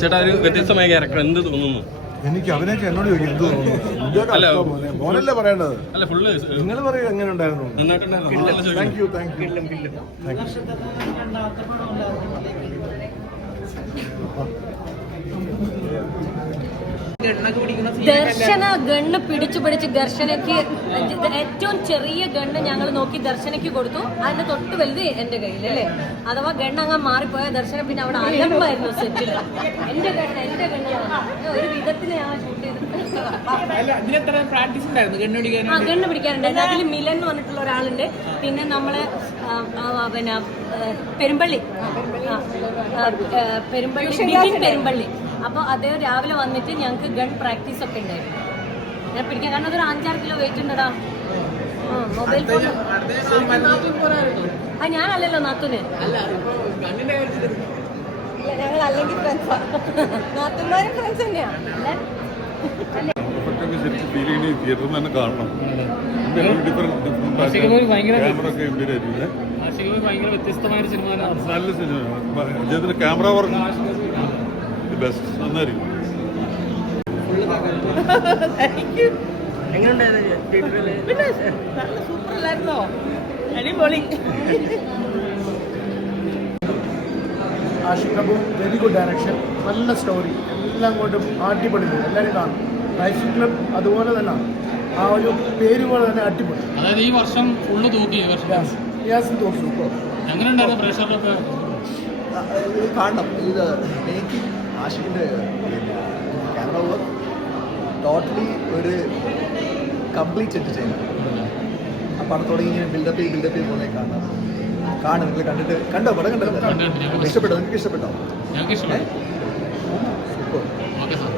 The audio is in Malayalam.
ചേട്ടാ ഒരു വ്യത്യസ്തമായ ക്യാരക്ടർ എന്ത് തോന്നുന്നു? എനിക്ക് അഭിനയിച്ച എന്നോട് ചോദിക്കും എന്ത് തോന്നുന്നു? മോനല്ലേ പറയേണ്ടത്? അല്ല ഫുള്ള് നിങ്ങൾ പറയൂ എങ്ങനെ ഉണ്ടായിരുന്നു? Thank you. ദർശന ഗണ്ണ് പിടിച്ചു ദർശനയ്ക്ക് ഏറ്റവും ചെറിയ ഗണ്ണ് ഞങ്ങൾ നോക്കി ദർശനയ്ക്ക് കൊടുത്തു. അതിന്റെ തൊട്ട് വലുത് എന്റെ കയ്യിൽ അല്ലേ. അഥവാ ഗണ്ണ് അങ്ങ് മാറിപ്പോയ ദർശനം പിന്നെ അവിടെ അലമ്പായിരുന്നു സെറ്റില്. എന്റെ ഗണ്ണ് ഒരു വിധത്തിൽ ഞാൻ ഷൂട്ട് ചെയ്തിട്ട് ഗണ്ണ് പിടിക്കാറുണ്ടായിരുന്നു. അതിൽ മിലൻ എന്ന് പറഞ്ഞിട്ടുള്ള ഒരാളുണ്ട്. പിന്നെ നമ്മള് പിന്നെ പെരുമ്പള്ളി പെരുമ്പള്ളി അപ്പൊ അദ്ദേഹം രാവിലെ വന്നിട്ട് ഞങ്ങൾക്ക് ഗൺ പ്രാക്ടീസ് ഒക്കെ ഉണ്ടായിരുന്നു. ഞാൻ പിടിക്കാൻ കാരണം അതൊരു 5-6 കിലോ വെയിറ്റ് ഉണ്ടടാ. മൊബൈൽ ഫോൺ ഞാനല്ലല്ലോ നാത്തൂന്. ഞങ്ങൾ അല്ലെങ്കിൽ ഫ്രണ്ട്സാ. നാത്തൂന്മാരും ഫ്രണ്ട്സ് തന്നെയാ. വ്യത്യസ്തമായ സിനിമ, നല്ല സിനിമ. അദ്ദേഹത്തിന്റെ ക്യാമറ വർക്ക് ബെസ്റ്റ്, നന്നായിരിക്കും. സൂപ്പറല്ലായിരുന്നോ? അടിപൊളി. Aashiq Abu very good direction, നല്ല സ്റ്റോറി, എല്ലാം കൊണ്ടും അടിപൊളി. എല്ലാവരും കാണും. റൈസിംഗ് ക്ലബ് അതുപോലെ തന്നെ ആ ഒരു പേര് പോലെ തന്നെ അടിപൊളി. അതായത് ഈ വർഷം ഫുള്ള് തൂക്കി. സൂപ്പർ. എങ്ങനെയുണ്ടായിരുന്നു പ്രേക്ഷകരൊക്കെ? കാണണം. ഇത് മേക്കിംഗ് ആഷിഖിൻ്റെ ക്യാമറ വർക്ക് ടോട്ടലി ഒരു കംപ്ലീറ്റ് എൻ്റർടൈൻമെൻറ്റ്. ആ പടത്തോടെ ഇങ്ങനെ ബിൽഡപ്പ് ചെയ്ത് പോകുന്നത് കാണും. നിങ്ങൾ കണ്ടിട്ട് കണ്ടോ? പടം കണ്ടോ? ഇഷ്ടപ്പെട്ടോ? നിങ്ങൾക്ക് ഇഷ്ടപ്പെട്ടോ? ഞങ്ങൾക്ക് ഇഷ്ടപ്പെട്ടു. സൂപ്പർ. Okay sir.